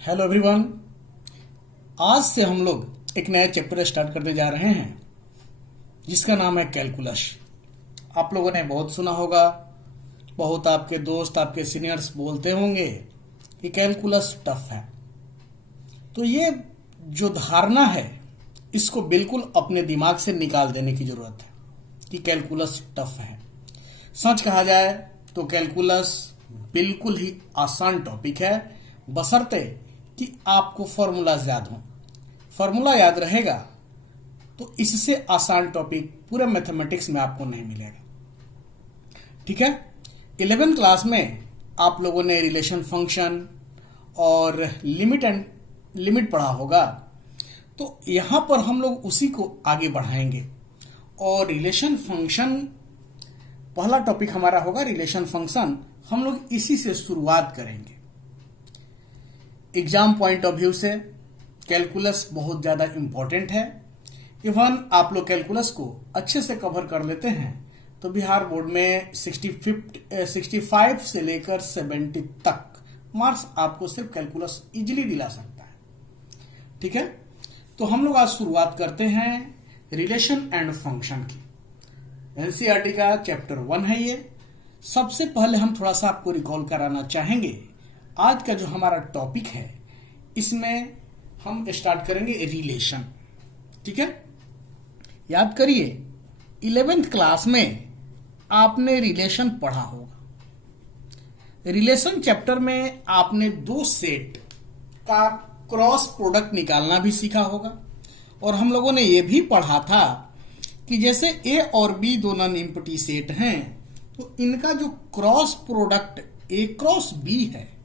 Hello everyone. आज से हम लोग एक नया चैप्टर स्टार्ट करने जा रहे हैं जिसका नाम है कैलकुलस। आप लोगों ने बहुत सुना होगा, बहुत आपके दोस्त आपके सीनियर्स बोलते होंगे कि कैलकुलस टफ है। तो ये जो धारणा है इसको बिल्कुल अपने दिमाग से निकाल देने की जरूरत है कि कैलकुलस टफ है। सच कहा जाए तो कैलकुलस बिल्कुल ही आसान टॉपिक है, बशर्ते कि आपको फॉर्मूलाज याद हो। फॉर्मूला याद रहेगा तो इससे आसान टॉपिक पूरे मैथमेटिक्स में आपको नहीं मिलेगा। ठीक है, 11th क्लास में आप लोगों ने रिलेशन फंक्शन और लिमिट पढ़ा होगा, तो यहां पर हम लोग उसी को आगे बढ़ाएंगे। और रिलेशन फंक्शन पहला टॉपिक हमारा होगा। रिलेशन फंक्शन हम लोग इसी से शुरुआत करेंगे। एग्जाम पॉइंट ऑफ व्यू से कैलकुलस बहुत ज्यादा इंपॉर्टेंट है। इवन आप लोग कैलकुलस को अच्छे से कवर कर लेते हैं तो बिहार बोर्ड में 65 से लेकर 70 तक मार्क्स आपको सिर्फ कैलकुलस इजीली दिला सकता है। ठीक है, तो हम लोग आज शुरुआत करते हैं रिलेशन एंड फंक्शन की। एनसीईआरटी का चैप्टर 1 है ये। सबसे पहले हम थोड़ा सा आपको रिकॉल कराना चाहेंगे। आज का जो हमारा टॉपिक है इसमें हम स्टार्ट करेंगे रिलेशन। ठीक है, याद करिए 11th क्लास में आपने रिलेशन पढ़ा होगा। रिलेशन चैप्टर में आपने दो सेट का क्रॉस प्रोडक्ट निकालना भी सीखा होगा। और हम लोगों ने यह भी पढ़ा था कि जैसे ए और बी दो नॉन एम्प्टी सेट हैं तो इनका जो cross product A cross B है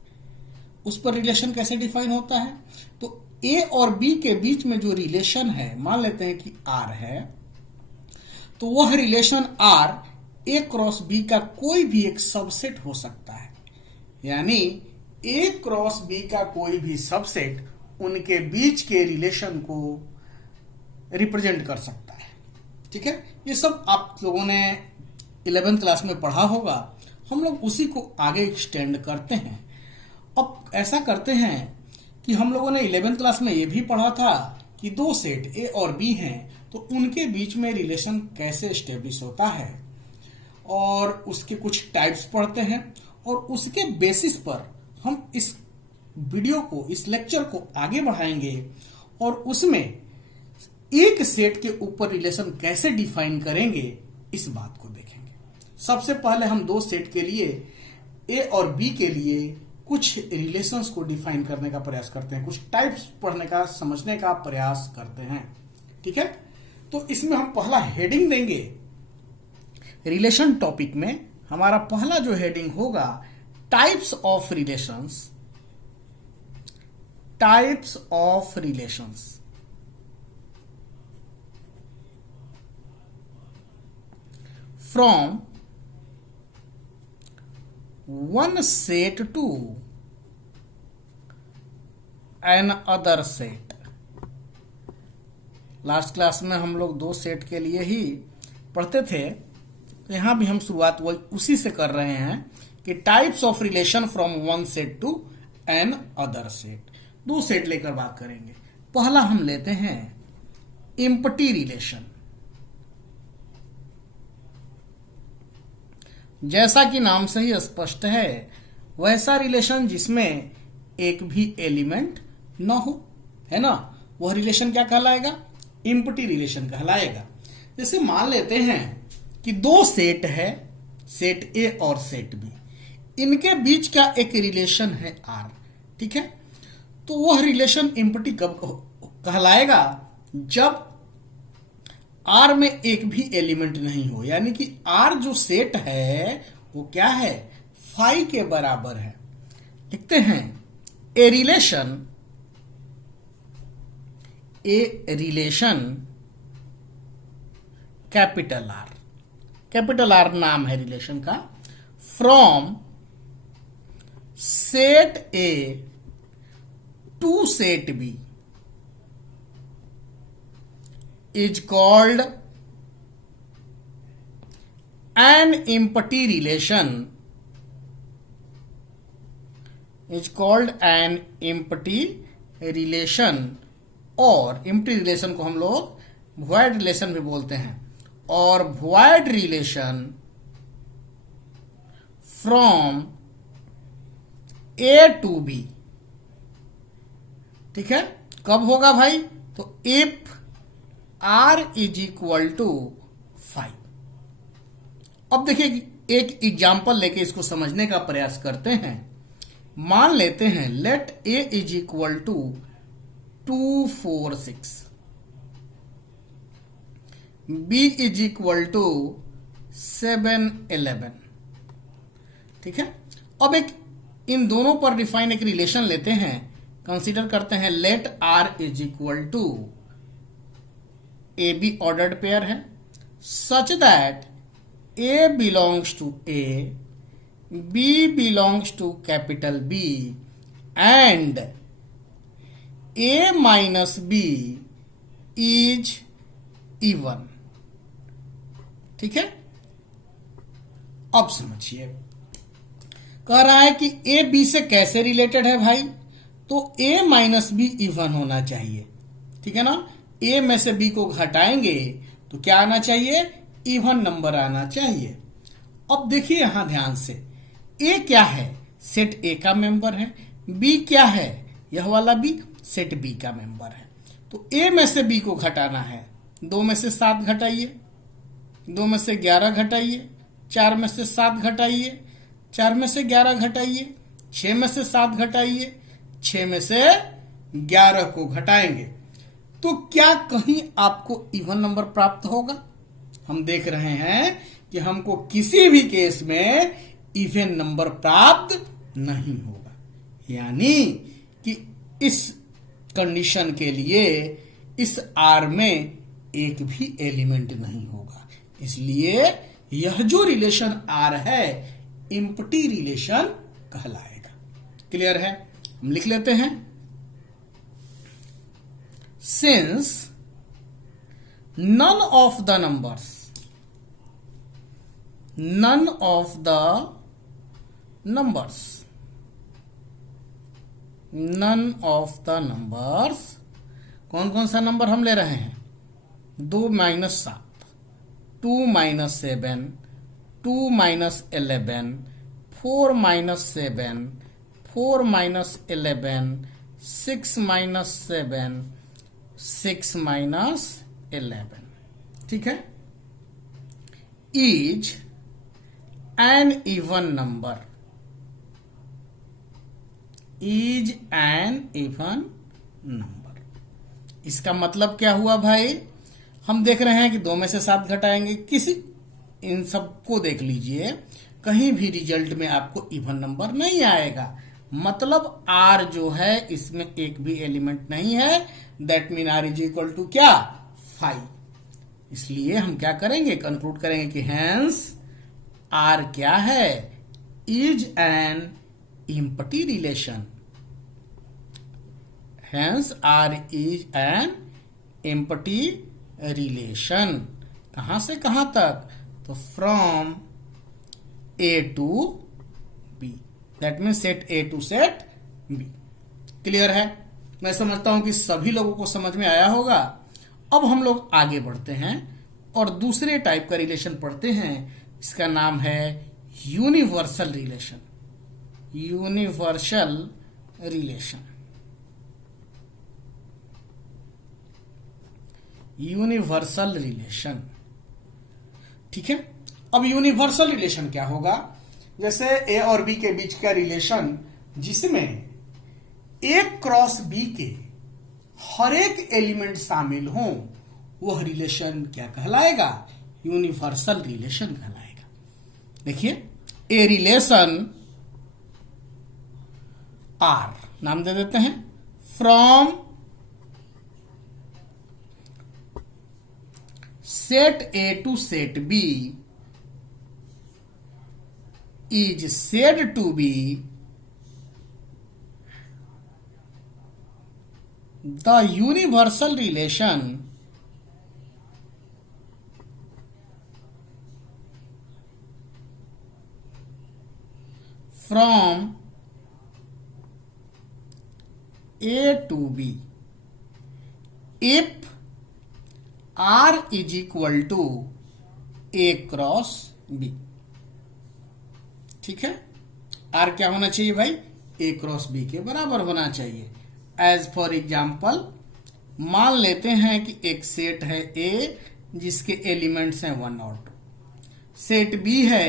उस पर रिलेशन कैसे डिफाइन होता है। तो ए और बी के बीच में जो रिलेशन है, मान लेते हैं कि आर है, तो वह relation R A cross B का कोई भी एक सबसेट हो सकता है। यानी ए क्रॉस बी का कोई भी सबसेट उनके बीच के रिलेशन को रिप्रेजेंट कर सकता है। ठीक है, ये सब आप लोगों ने 11th क्लास में पढ़ा होगा। हम लोग उसी को आगे एक्सटेंड करते हैं। अब ऐसा करते हैं कि हम लोगों ने 11th क्लास में यह भी पढ़ा था कि दो सेट ए और बी हैं तो उनके बीच में रिलेशन कैसे एस्टेब्लिश होता है, और उसके कुछ टाइप्स पढ़ते हैं। और उसके बेसिस पर हम इस वीडियो को, इस लेक्चर को आगे बढ़ाएंगे और उसमें एक सेट के ऊपर रिलेशन कैसे डिफाइन करेंगे इस बात को देखेंगे। सबसे पहले हम दो सेट के लिए, ए और बी के लिए, कुछ रिलेशंस को डिफाइन करने का प्रयास करते हैं, कुछ टाइप्स पढ़ने का, समझने का प्रयास करते हैं। ठीक है, तो इसमें हम पहला हेडिंग देंगे। रिलेशन टॉपिक में हमारा पहला जो हेडिंग होगा types of relations. Types of relations. From one set to an other set। Last class में हम लोग दो सेट के लिए ही पढ़ते थे, तो यहां भी हम शुरुआत उसी से कर रहे हैं कि types of relation from one set to another set. दो सेट लेकर बात करेंगे। पहला हम लेते हैं एम्प्टी रिलेशन। जैसा कि नाम से ही स्पष्ट है, वैसा रिलेशन जिसमें एक भी एलिमेंट न हो, है ना, वह रिलेशन क्या कहलाएगा? एम्प्टी रिलेशन कहलाएगा। जैसे मान लेते हैं कि दो सेट है, सेट ए और सेट बी, इनके बीच का एक रिलेशन है आर। ठीक है, तो वह रिलेशन एम्प्टी कब कहलाएगा? जब आर में एक भी एलिमेंट नहीं हो, यानी कि आर जो सेट है वो क्या है? फाई के बराबर है। लिखते हैं a relation capital R. Capital R नाम है रिलेशन का। From set A to set B is called an empty relation is called an empty relation, और एम्प्टी रिलेशन को हम लोग वॉइड रिलेशन भी बोलते हैं, और void relation from A to B. ठीक है, कब होगा भाई? तो if R is equal to 5। अब देखिए एक एग्जाम्पल लेके इसको समझने का प्रयास करते हैं। मान लेते हैं let A is equal to 2 4 6, B is equal to 7 11। ठीक है, अब एक इन दोनों पर डिफाइन एक रिलेशन लेते हैं, कंसीडर करते हैं let R is equal to A B ordered pair है, such that A belongs to A, B belongs to capital B, and A minus B is even. ठीक है, अब समझिए, कह रहा है कि ए बी से कैसे रिलेटेड है भाई? तो ए माइनस बी इवन होना चाहिए। ठीक है ना, ए में से बी को घटाएंगे तो क्या आना चाहिए? इवन नंबर आना चाहिए। अब देखिए यहां ध्यान से, ए क्या है? सेट ए का मेंबर है। बी क्या है? यह वाला बी सेट बी का मेंबर है। तो ए में से बी को घटाना है, 2 में से 7 घटाइए, 2 में से 11 घटाइए, 4 में से 7 घटाइए, 4 में से 11 घटाइए, 6 में से 7 घटाइए, 6 में से 11 को घटाएंगे तो क्या कहीं आपको इवन नंबर प्राप्त होगा? हम देख रहे हैं कि हमको किसी भी केस में इवन नंबर प्राप्त नहीं होगा, यानी कि इस कंडीशन के लिए इस आर में एक भी एलिमेंट नहीं होगा। इसलिए यह जो रिलेशन आर है एम्प्टी रिलेशन कहलाएगा। क्लियर है? हम लिख लेते हैं, since none of the numbers कौन कौन सा नंबर हम ले रहे हैं? 2 minus 7, 2 minus 7, 2 minus 11, 4 minus 7, 4 minus 11, 6 minus 7, 6 minus 11। ठीक है, is N even number, is an even number. इसका मतलब क्या हुआ भाई? हम देख रहे हैं कि 2 में से 7 घटाएंगे, किसी इन सबको देख लीजिए, कहीं भी रिजल्ट में आपको इवन नंबर नहीं आएगा। मतलब आर जो है इसमें एक भी एलिमेंट नहीं है, that mean R is equal to क्या? 5। इसलिए हम क्या करेंगे? कंक्लूड करेंगे कि हेंस आर क्या है? Is an empty relation. Hence R is an empty relation. कहां से कहां तक? तो from A to B, that mean set A to set B. Clear है? मैं समझता हूं कि सभी लोगों को समझ में आया होगा। अब हम लोग आगे बढ़ते हैं और दूसरे टाइप का रिलेशन पढ़ते हैं। इसका नाम है universal relation. Universal relation, universal relation. ठीक है, अब यूनिवर्सल रिलेशन क्या होगा? जैसे ए और बी के बीच का रिलेशन जिसमें ए क्रॉस बी के हर एक एलिमेंट शामिल हो, वह रिलेशन क्या कहलाएगा? यूनिवर्सल रिलेशन कहलाएगा। देखिए, ए रिलेशन आर नाम दे देते हैं, from set A to set B is said to be the universal relation from A to B if R is equal to A cross B। ठीक है, R क्या होना चाहिए भाई? A क्रॉस B के बराबर होना चाहिए। एज फॉर एग्जाम्पल मान लेते हैं कि एक सेट है A जिसके एलिमेंट्स हैं 1 और 2, सेट B है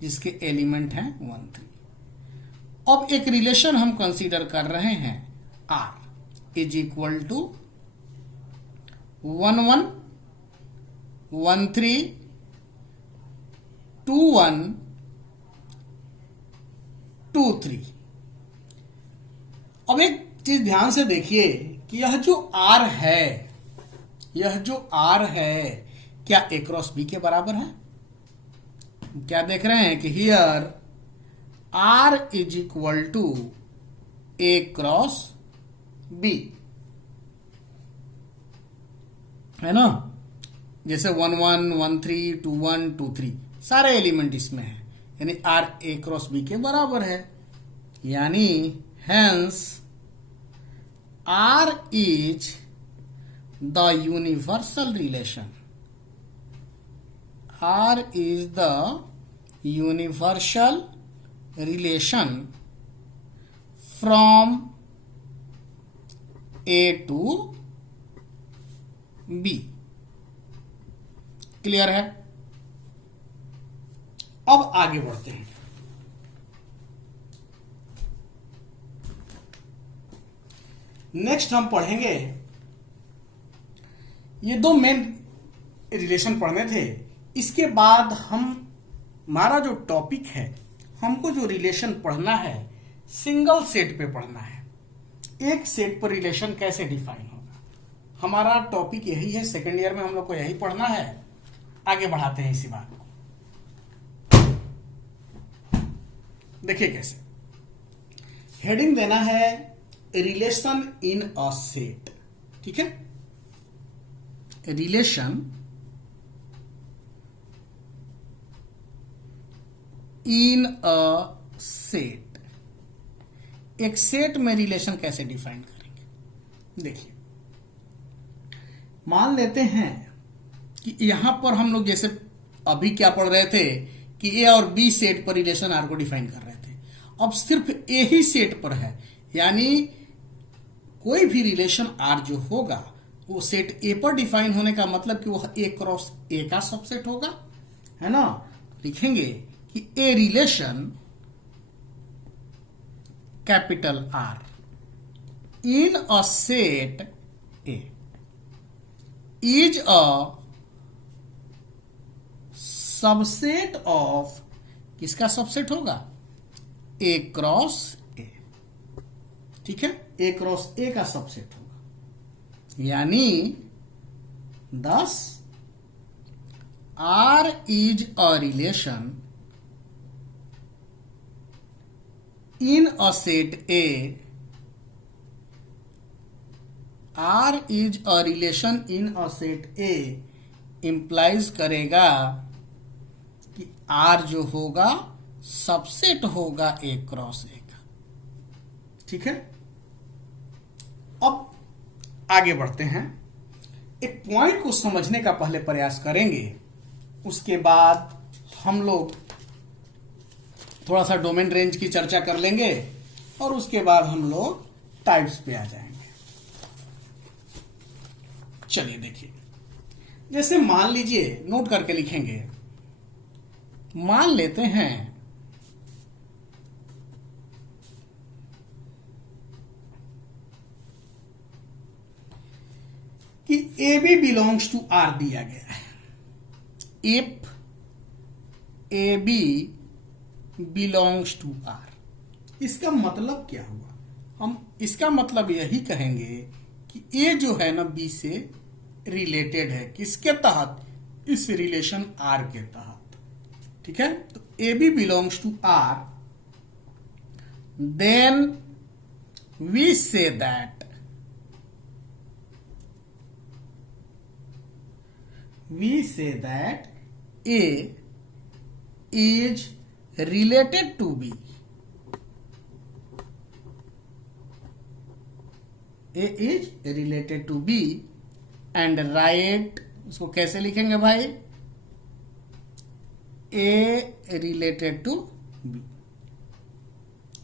जिसके एलिमेंट हैं 1, 3। अब एक रिलेशन हम कंसीडर कर रहे हैं R इज इक्वल टू 1, 1, 1, 3, 2, 1, 2, 3। अब एक चीज ध्यान से देखिए कि यह जो R है, यह जो R है क्या A क्रॉस B के बराबर है? क्या देख रहे हैं कि here R is equal to A cross B, है ना? जैसे 1, 1, 1, 3, 2, 1, 2, 3 सारे एलिमेंट इसमें है, यानी R A क्रॉस B के बराबर है। यानी hence R is the universal relation, R is the universal relation from A to B। Clear है? अब आगे बढ़ते हैं। नेक्स्ट हम पढ़ेंगे, ये दो मेन रिलेशन पढ़ने थे। इसके बाद हमारा जो टॉपिक है, हमको जो रिलेशन पढ़ना है सिंगल सेट पे पढ़ना है। एक सेट पर रिलेशन कैसे डिफाइन होगा, हमारा टॉपिक यही है। सेकेंड ईयर में हम लोग को यही पढ़ना है। आगे बढ़ाते हैं इसी बात को। देखिए कैसे, हेडिंग देना है रिलेशन इन अ सेट। ठीक है, रिलेशन इन अ सेट। एक सेट में रिलेशन कैसे डिफाइन करेंगे? देखिए, मान लेते हैं कि यहां पर हम लोग जैसे अभी क्या पढ़ रहे थे कि ए और बी सेट पर रिलेशन आर को डिफाइन कर रहे थे। अब सिर्फ ए ही सेट पर है, यानी कोई भी रिलेशन आर जो होगा वो सेट ए पर डिफाइन होने का मतलब कि वह ए क्रॉस ए का सबसेट होगा, है ना? लिखेंगे कि a relation capital R in a set A is a subset of, किसका सबसेट होगा? A cross A. ठीक है, ए क्रॉस ए का सबसेट होगा। यानी thus R is a relation in a set A, R is a relation in a set A implies करेगा कि R जो होगा सबसेट होगा A क्रॉस A का। ठीक है, अब आगे बढ़ते हैं। एक पॉइंट को समझने का पहले प्रयास करेंगे, उसके बाद हम लोग थोड़ा सा डोमेन रेंज की चर्चा कर लेंगे और उसके बाद हम लोग टाइप्स पे आ जाएंगे। चलिए देखिए, जैसे मान लीजिए, नोट करके लिखेंगे, मान लेते हैं कि A B belongs to R दिया गया है। If A B belongs to R, इसका मतलब क्या हुआ? हम इसका मतलब यही कहेंगे कि ए जो है ना बी से रिलेटेड है। किसके तहत? इस रिलेशन आर के तहत। ठीक है, तो A B belongs to R, then we say that A is related to B A is related to B and right, उसको कैसे लिखेंगे भाई, A related to B.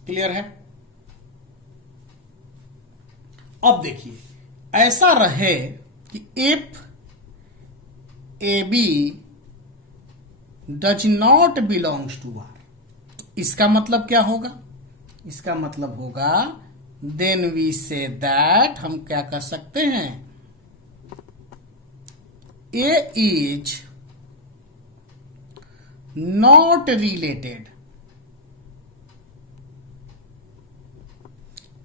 Clear है? अब देखिए, ऐसा रहे कि if A B does not belongs to R, इसका मतलब क्या होगा? इसका मतलब होगा देन वी से दैट, हम क्या कर सकते हैं, A is not related,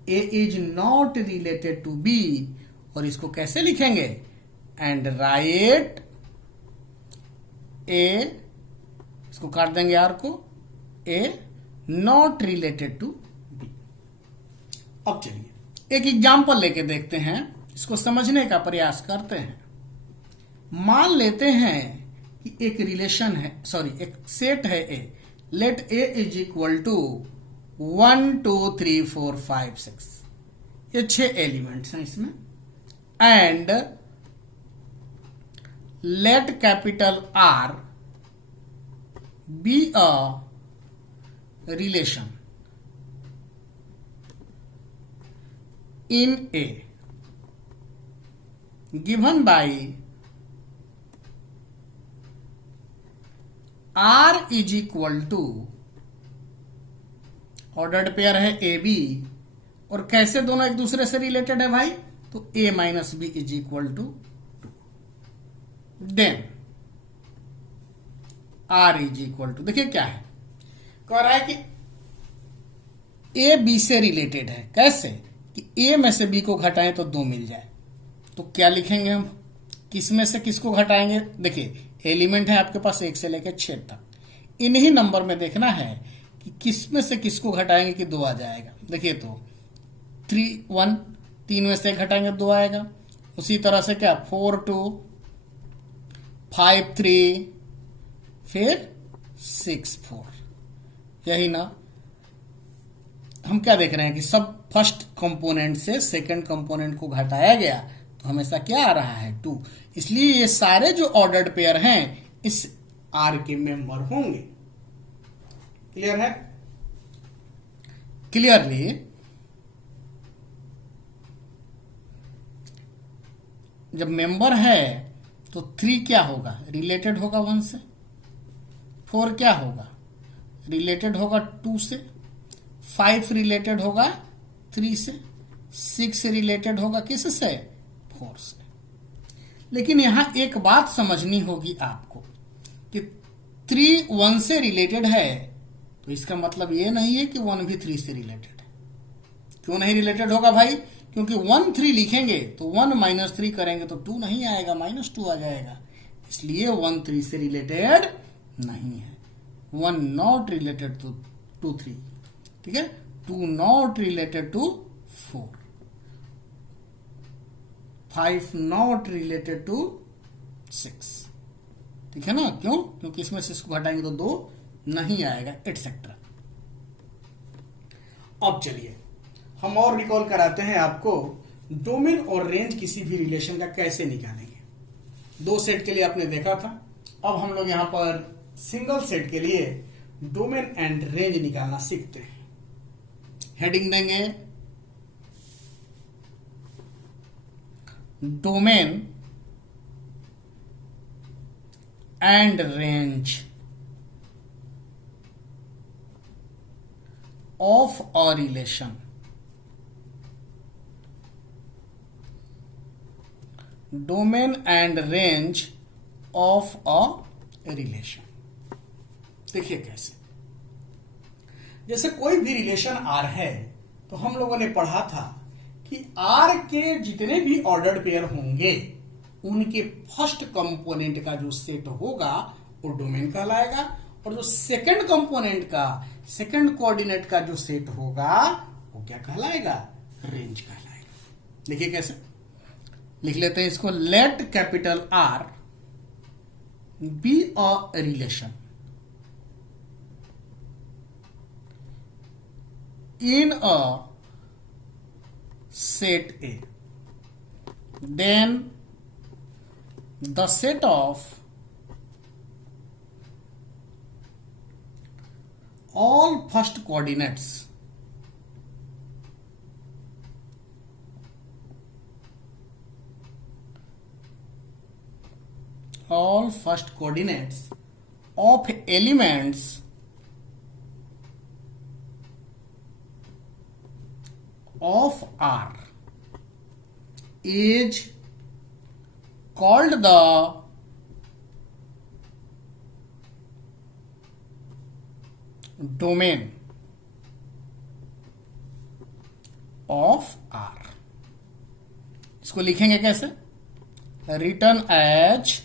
A is not related to B, और इसको कैसे लिखेंगे, एंड राइट ए, इसको काट देंगे आर को, ए नॉट रिलेटेड टू बी। अब चलिए एक एग्जाम्पल लेके देखते हैं, इसको समझने का प्रयास करते हैं। मान लेते हैं कि एक रिलेशन है, सॉरी एक सेट है A, let A is equal to 1 2 3 4 5 6, ये 6 एलिमेंट्स हैं इसमें, and let capital R B a relation in A given by R is equal to, ordered pair है ए बी, और कैसे दोनों एक दूसरे से रिलेटेड है भाई, तो A minus B is equal to 2, then R is equal to, देखिए क्या है, कह रहा है कि ए बी से रिलेटेड है, कैसे कि ए में से बी को घटाएं तो 2 मिल जाए, तो क्या लिखेंगे हम, किस में से किसको घटाएंगे, देखिए एलिमेंट है आपके पास 1 से लेकर 6 तक, इन्हीं नंबर में देखना है कि किस में से किसको घटाएंगे कि 2 आ जाएगा। देखिए तो 3 1, 3 में से घटाएंगे 2 आएगा, उसी तरह से क्या 4 2, 5 3, फिर 6 4, यही ना। हम क्या देख रहे हैं कि सब फर्स्ट कंपोनेंट से सेकंड कंपोनेंट को घटाया गया तो हमेशा क्या आ रहा है 2, इसलिए ये सारे जो ऑर्डर्ड पेयर हैं इस आर के मेंबर होंगे। क्लियर है? क्लियरली जब मेंबर है तो 3 क्या होगा, रिलेटेड होगा 1 से, 4 क्या होगा, रिलेटेड होगा 2 से, 5 रिलेटेड होगा 3 से, 6 रिलेटेड होगा किससे, 4 से। लेकिन यहां एक बात समझनी होगी आपको कि 3 1 से रिलेटेड है, तो इसका मतलब ये नहीं है कि 1 भी 3 से रिलेटेड है। क्यों नहीं रिलेटेड होगा भाई, क्योंकि 1 3 लिखेंगे तो 1 माइनस 3 करेंगे तो 2 नहीं आएगा, -2 आ जाएगा, इसलिए 1 3 से रिलेटेड नहीं है। 1 नॉट रिलेटेड टू 3, ठीक है, 2 not related to 4, 5 not related to 6, ठीक है ना। क्यों? क्योंकि इसमें से इसको घटाएंगे तो 2 नहीं आएगा, एटसेट्रा। अब चलिए हम और रिकॉल कराते हैं आपको, डोमेन और रेंज किसी भी रिलेशन का कैसे निकालेंगे। 2 सेट के लिए आपने देखा था, अब हम लोग यहां पर सिंगल सेट के लिए डोमेन एंड रेंज निकालना सीखते हैं। हेडिंग देंगे domain and range of a relation, domain and range of a relation. देखिए कैसे, जैसे कोई भी रिलेशन आर है तो हम लोगों ने पढ़ा था कि आर के जितने भी ऑर्डर्ड पेयर होंगे उनके फर्स्ट कंपोनेंट का जो सेट होगा वो डोमेन कहलाएगा, और जो सेकंड कंपोनेंट का सेकंड कोऑर्डिनेट का जो सेट होगा वो क्या कहलाएगा, रेंज कहलाएगा। देखिए कैसे, लिख लेते हैं इसको, let capital R B a relation in a set A, then the set of all first coordinates of elements of R is called the domain of R। इसको लिखेंगे कैसे? Written as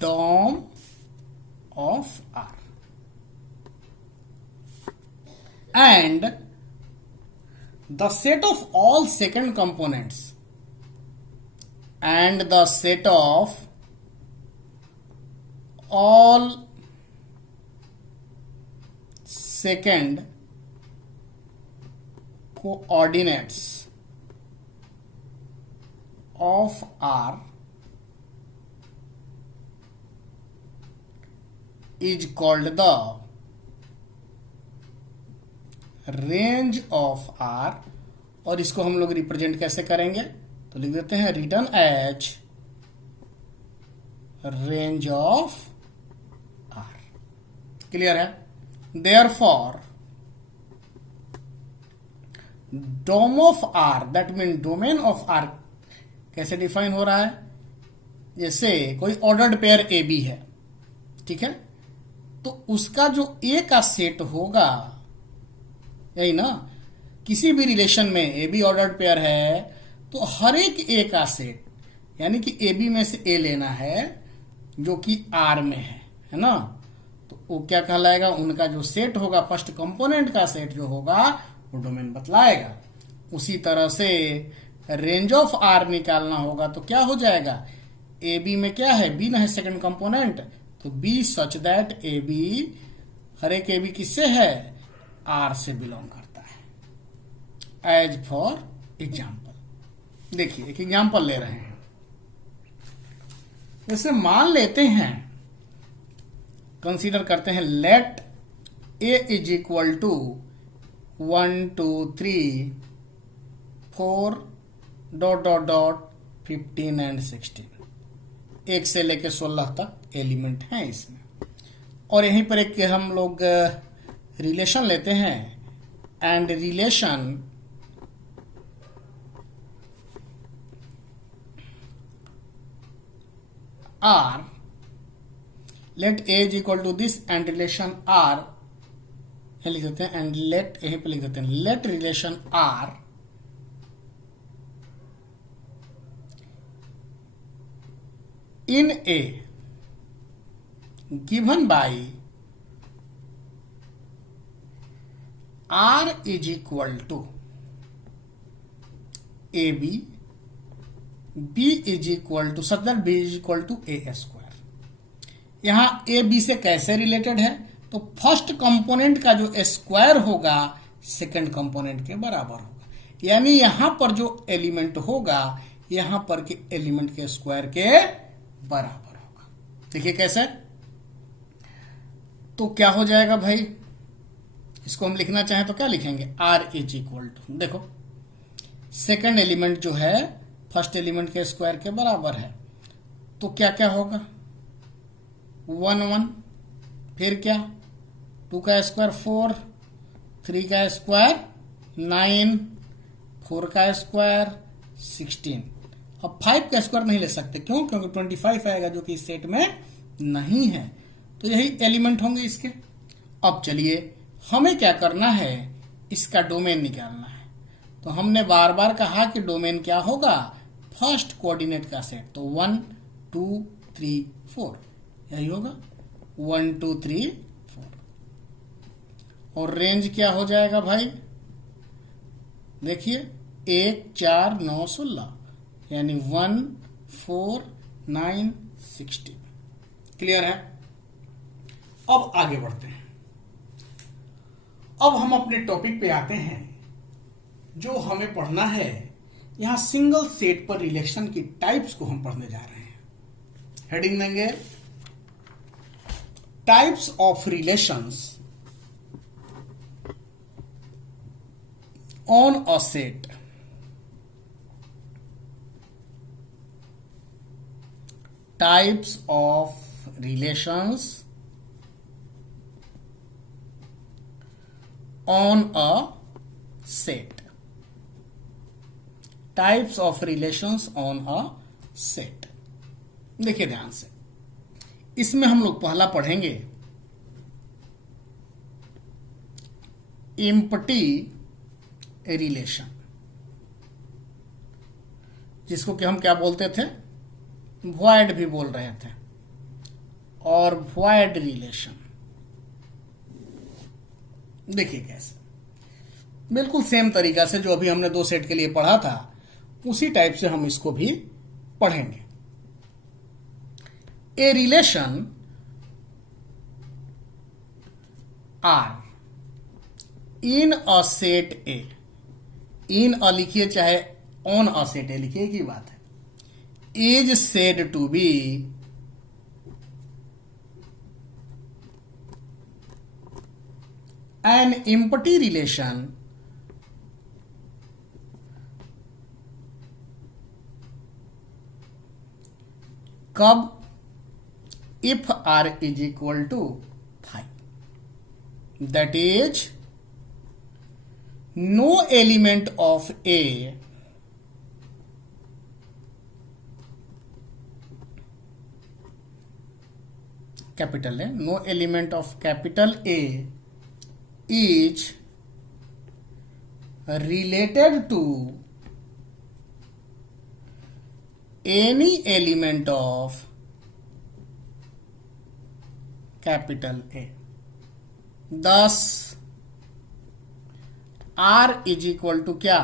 DOM of R and the set of all second components and the set of all second coordinates of R is called the range of R। और इसको हम लोग represent कैसे करेंगे? तो लिख देते हैं return as range of R। Clear है? Therefore dom of R, that mean domain of R कैसे डिफाइन हो रहा है? जैसे कोई ऑर्डर्ड पेयर ए बी है, ठीक है, तो उसका जो ए का सेट होगा, यही ना, किसी भी रिलेशन में ए बी ऑर्डर्ड पेयर है तो हर एक ए का सेट, यानी कि ए बी में से ए लेना है जो कि आर में है ना, तो वो क्या कहलाएगा? उनका जो सेट होगा, फर्स्ट कंपोनेंट का सेट जो होगा वो डोमेन बतलाएगा। उसी तरह से रेंज ऑफ आर निकालना होगा तो क्या हो जाएगा? ए बी में क्या है? बी ना है सेकंड कंपोनेंट, तो B such that A B, हर एक ए बी किससे है? आर से बिलोंग करता है। एज फॉर एग्जाम्पल, देखिए एक एग्जाम्पल ले रहे हैं। जैसे मान लेते हैं, कंसीडर करते हैं, let A is equal to 1 2 3 4 dot dot dot 15 and 16, 1 से लेकर 16 तक एलिमेंट हैं इसमें। और यहीं पर एक हम लोग रिलेशन लेते हैं, and relation R, let A is equal to this and relation R, लिख देते हैं, एंड लेट, यहीं पर लिख देते हैं, let relation R in A given by R is equal to AB, B is equal to such that B is equal to A square। यहां A B से कैसे रिलेटेड है? तो फर्स्ट कंपोनेंट का जो स्क्वायर होगा सेकंड कंपोनेंट के बराबर होगा, यानी यहां पर जो एलिमेंट होगा यहां पर के एलिमेंट के स्क्वायर के बराबर होगा। देखिए कैसे, तो क्या हो जाएगा भाई? इसको हम लिखना चाहें तो क्या लिखेंगे? आर इज इक्वल टू, देखो सेकंड एलिमेंट जो है फर्स्ट एलिमेंट के स्क्वायर के बराबर है, तो क्या क्या होगा? 1 1, फिर क्या? 2 का स्क्वायर 4, 3 का स्क्वायर 9, 4 का स्क्वायर 16। अब 5 का स्क्वायर नहीं ले सकते, क्यों? क्योंकि 25 आएगा जो कि इस सेट में नहीं है, तो यही एलिमेंट होंगे इसके। अब चलिए हमें क्या करना है? इसका डोमेन निकालना है। तो हमने बार बार कहा कि डोमेन क्या होगा? फर्स्ट कोऑर्डिनेट का सेट, तो 1 2 3 4 यही होगा, 1 2 3 4। और रेंज क्या हो जाएगा भाई? देखिए 1 4 9 16, यानी 1 4 9 16। क्लियर है? अब आगे बढ़ते हैं। अब हम अपने टॉपिक पे आते हैं। जो हमें पढ़ना है यहां सिंगल सेट पर रिलेशन की टाइप्स को हम पढ़ने जा रहे हैं। हेडिंग देंगे types of relations on a set. Types of relations on a set. Types of relations on a set. देखिए ध्यान से, इसमें हम लोग पहला पढ़ेंगे एम्प्टी रिलेशन, जिसको कि हम क्या बोलते थे, वॉइड भी बोल रहे थे, और वॉइड रिलेशन। देखिए कैसे, बिल्कुल सेम तरीका से जो अभी हमने दो सेट के लिए पढ़ा था उसी टाइप से हम इसको भी पढ़ेंगे। A relation R in a set A, in a लिखिए चाहे ऑन अ सेट ए लिखिए, की बात है, is said to be an empty relation कब, if R is equal to 5, that is no element of A capital है, no element of capital A is related to any element of capital A. thus R is equal to क्या,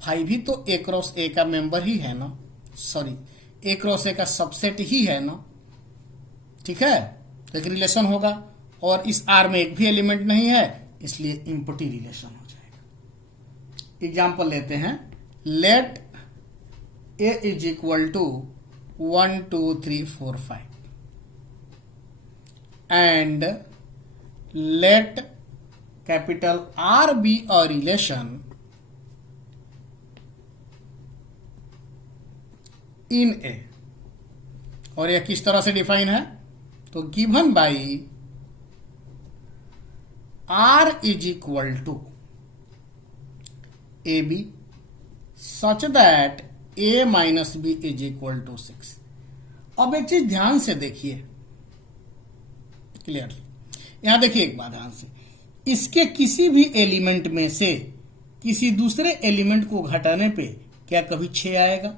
5 भी तो A cross A का member ही है ना, sorry A cross A का subset ही है ना, ठीक है, तो एक रिलेशन होगा, और इस R में एक भी एलिमेंट नहीं है, इसलिए एम्प्टी रिलेशन हो जाएगा। एग्जाम्पल लेते हैं, let A is equal to 1 2 3 4 5 and let capital R be a relation in A, और यह किस तरह से डिफाइन है, तो given by R is equal to A B such that A minus B is equal to 6। अब एक चीज ध्यान से देखिए क्लियरली, यहां देखिए एक बात ध्यान से, इसके किसी भी एलिमेंट में से किसी दूसरे एलिमेंट को घटाने पे क्या कभी 6 आएगा,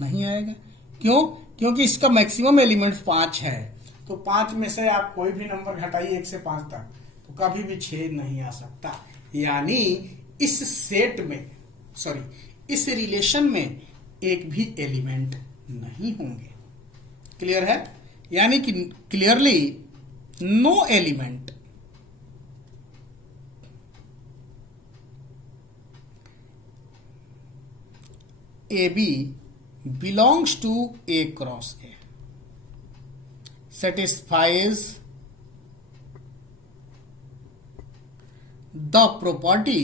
नहीं आएगा। क्यों, क्योंकि इसका मैक्सिमम एलिमेंट 5 है, तो 5 में से आप कोई भी नंबर घटाइए 1 से 5 तक, तो कभी भी 6 नहीं आ सकता। यानी इस सेट में, सॉरी इस रिलेशन में एक भी एलिमेंट नहीं होंगे। क्लियर है, यानी कि clearly no element A B belongs to A cross A satisfies the property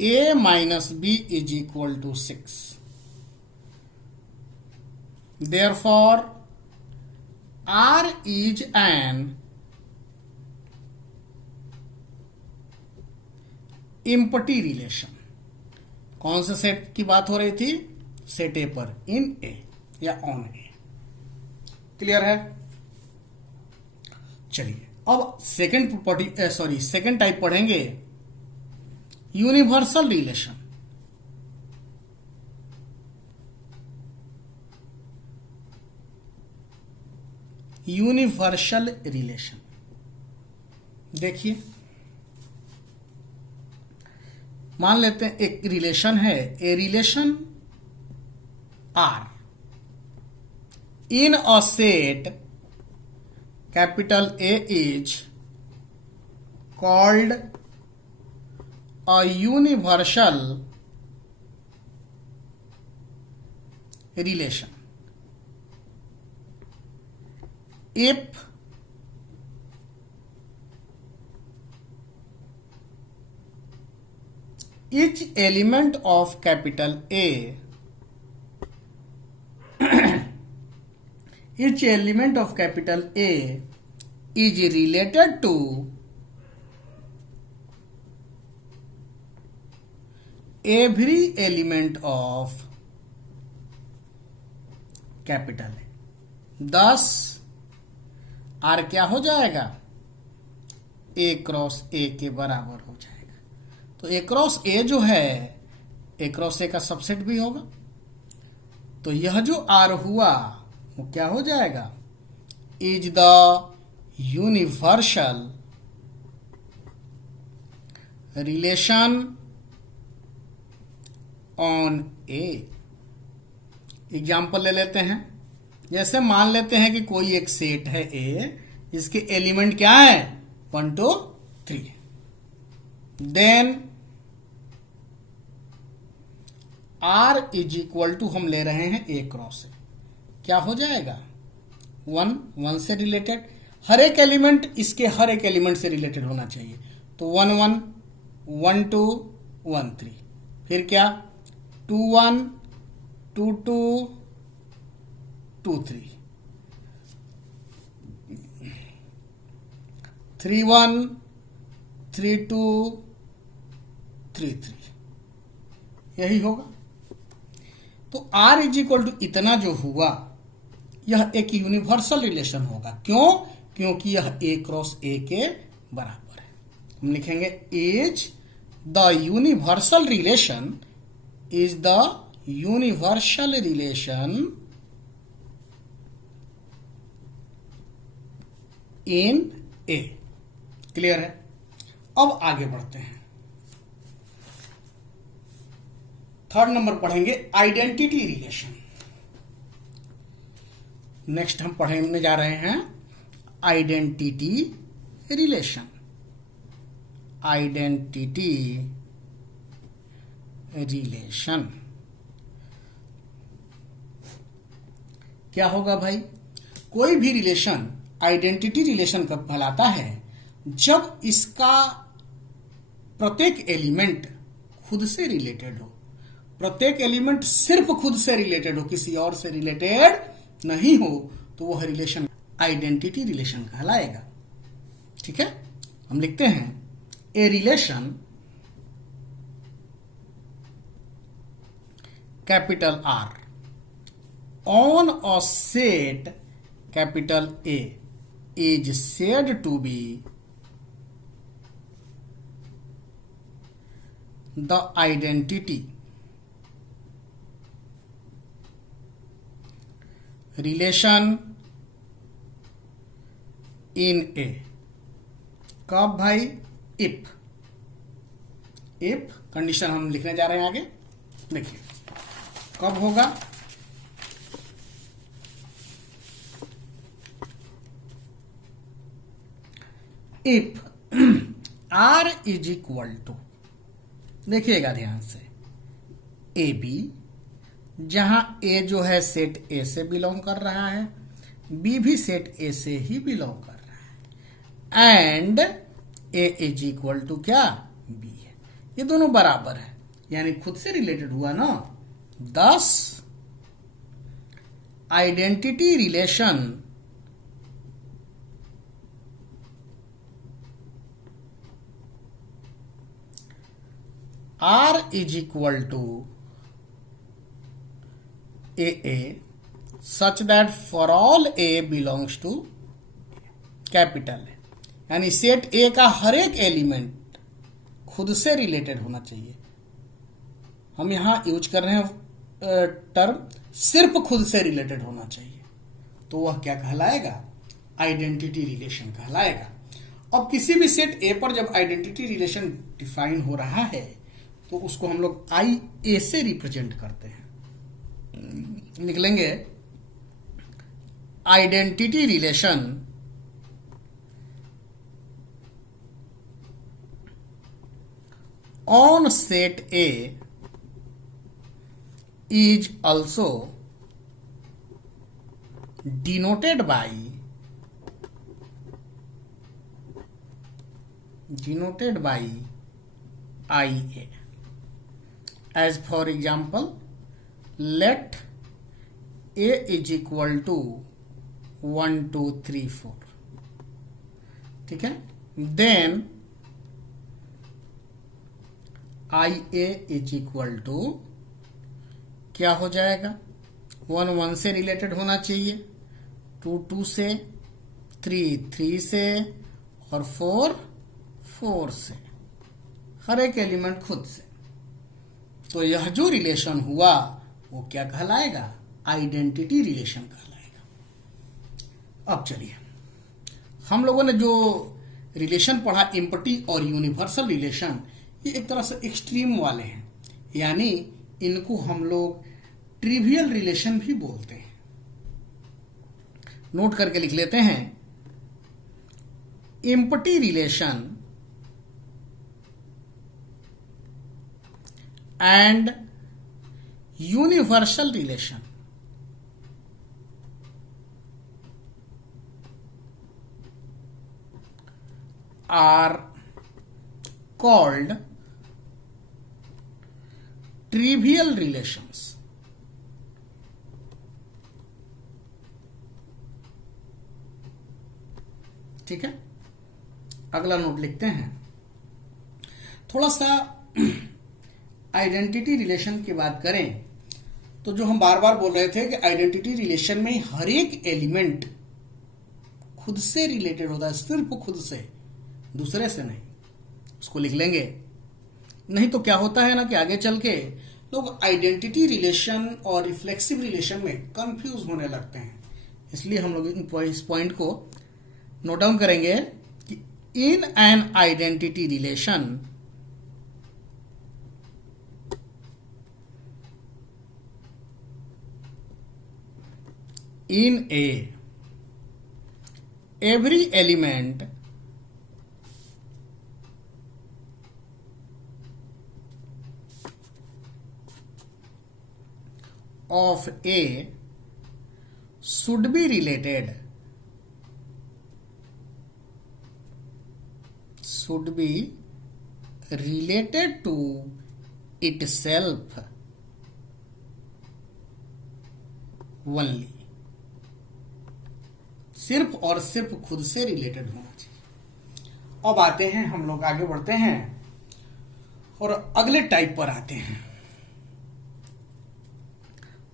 A minus B is equal to 6. Therefore, R is an empty relation. कौन से सेट की बात हो रही थी, सेट ए पर, इन ए या ऑन ए। क्लियर है, चलिए अब second property, sorry second type पढ़ेंगे, यूनिवर्सल रिलेशन। यूनिवर्सल रिलेशन देखिए, मान लेते हैं एक रिलेशन है, a relation R in a set capital A is called a universal relation if each element of capital A each element of capital A is related to every element of capital है। 10 are क्या हो जाएगा, ए cross ए के बराबर हो जाएगा। तो ए cross ए जो है ए क्रॉस ए का सबसेट भी होगा। तो यह जो आर हुआ वो क्या हो जाएगा, is the universal relation on A. Example ले लेते हैं, जैसे मान लेते हैं कि कोई एक सेट है ए, इसके एलिमेंट क्या है 1 2 3। Then R is equal to हम ले रहे हैं ए क्रॉस ए, क्या हो जाएगा 1 1 से रिलेटेड। हर एक एलिमेंट इसके हर एक एलिमेंट से रिलेटेड होना चाहिए। तो 1 1 1 2 1 3, फिर क्या 2 1 2 2 2 3 3 1 3 2 3 3, यही होगा। तो R इज इक्वल टू इतना जो हुआ यह एक यूनिवर्सल रिलेशन होगा। क्यों? क्योंकि यह ए क्रॉस ए के बराबर है। हम लिखेंगे is the universal relation, is the universal relation in A. Clear है? अब आगे बढ़ते हैं। थर्ड नंबर पढ़ेंगे आइडेंटिटी रिलेशन। नेक्स्ट हम पढ़ने जा रहे हैं आइडेंटिटी रिलेशन। आइडेंटिटी रिलेशन क्या होगा भाई? कोई भी रिलेशन आइडेंटिटी रिलेशन कब कहलाता है, जब इसका प्रत्येक एलिमेंट खुद से रिलेटेड हो। प्रत्येक एलिमेंट सिर्फ खुद से रिलेटेड हो, किसी और से रिलेटेड नहीं हो, तो वह रिलेशन आइडेंटिटी रिलेशन कहलाएगा। ठीक है, हम लिखते हैं a relation capital R on a set capital A is said to be the identity relation in A। कब भाई? if कंडीशन हम लिखने जा रहे हैं आगे। देखिए कब होगा, if R is equal to, देखिएगा ध्यान से, ए बी, जहां ए जो है सेट ए से बिलोंग कर रहा है, बी भी सेट ए से ही बिलोंग कर रहा है, and A is equal to क्या, बी है। ये दोनों बराबर है, यानी खुद से रिलेटेड हुआ ना। 10 identity relation R is equal to AA such that for all A belongs to capital है, यानी सेट A का हर एक एलिमेंट खुद से रिलेटेड होना चाहिए। हम यहां यूज कर रहे हैं टर्म सिर्फ खुद से रिलेटेड होना चाहिए, तो वह क्या कहलाएगा, आइडेंटिटी रिलेशन कहलाएगा। अब किसी भी सेट A पर जब आइडेंटिटी रिलेशन डिफाइन हो रहा है तो उसको हम लोग आई ए से रिप्रेजेंट करते हैं। लिख लेंगे identity relation on set A is also denoted by IA. As for example, let A is equal to 1 2 3 4. ठीक है, then IA is equal to क्या हो जाएगा, 1 1 से रिलेटेड होना चाहिए, 2 2 से, 3 3 से और 4 4 से, हर एक एलिमेंट खुद से। तो यह जो रिलेशन हुआ वो क्या कहलाएगा, आइडेंटिटी रिलेशन कहलाएगा। अब चलिए, हम लोगों ने जो रिलेशन पढ़ा एम्पटी और यूनिवर्सल रिलेशन, ये एक तरह से एक्सट्रीम वाले हैं, यानी इनको हम लोग ट्रिवियल रिलेशन भी बोलते हैं। नोट करके लिख लेते हैं, empty relation and universal relation are called trivial relations. ठीक है, अगला नोट लिखते हैं। थोड़ा सा आइडेंटिटी रिलेशन की बात करें तो जो हम बार बार बोल रहे थे कि आइडेंटिटी रिलेशन में हर एक एलिमेंट खुद से रिलेटेड होता है, सिर्फ खुद से, दूसरे से नहीं। उसको लिख लेंगे, नहीं तो क्या होता है ना कि आगे चल के लोग आइडेंटिटी रिलेशन और रिफ्लेक्सिव रिलेशन में कंफ्यूज होने लगते हैं। इसलिए हम लोग इस पॉइंट को नोट डाउन करेंगे कि in an identity relation in every element of A should be related to itself only, सिर्फ और सिर्फ खुद से रिलेटेड होना चाहिए। अब आते हैं, हम लोग आगे बढ़ते हैं और अगले टाइप पर आते हैं।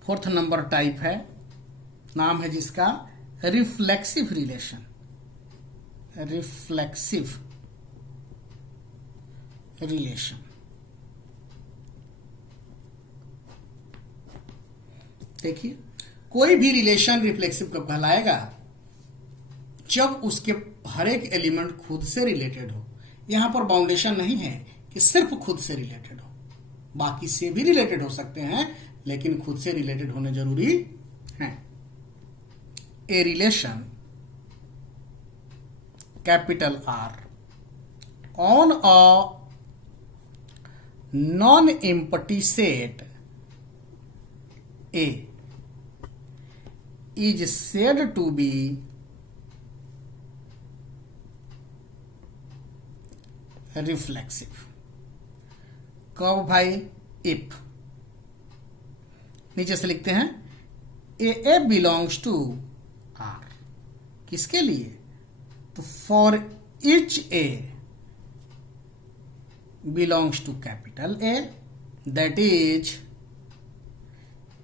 फोर्थ नंबर टाइप है, नाम है जिसका रिफ्लेक्सिव रिलेशन। रिफ्लेक्सिव रिलेशन देखिए, कोई भी रिलेशन रिफ्लेक्सिव कब कहलाएगा, जब उसके हर एक एलिमेंट खुद से रिलेटेड हो। यहां पर बाउंडेशन नहीं है कि सिर्फ खुद से रिलेटेड हो, बाकी से भी रिलेटेड हो सकते हैं, लेकिन खुद से रिलेटेड होने जरूरी है। A relation capital R on a non empty set A is said to be reflexive. कब भाई, इफ, नीचे से लिखते हैं ए बिलोंग्स टू आर, किसके लिए, तो for each A belongs to capital A, that is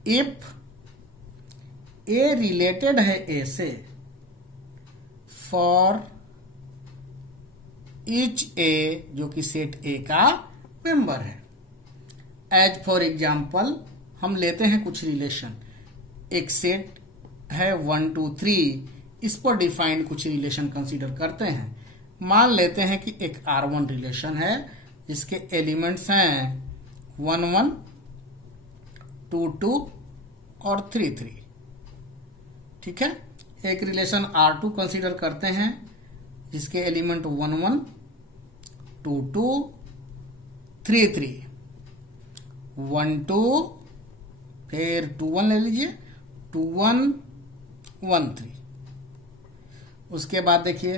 if A related है ए से, फॉर इच ए जो कि सेट ए का मेंबर है। एज फॉर एग्जाम्पल हम लेते हैं कुछ रिलेशन, एक सेट है 1 2 3, इस पर डिफाइंड कुछ रिलेशन कंसीडर करते हैं। मान लेते हैं कि एक R1 रिलेशन है जिसके एलिमेंट्स हैं 1 1 2 2 और 3 3। ठीक है, एक रिलेशन R2 कंसीडर करते हैं जिसके एलिमेंट 1 1 2 2 3 3, 1 2, फिर 2 1 ले लीजिए, 2 1 1 3। उसके बाद देखिए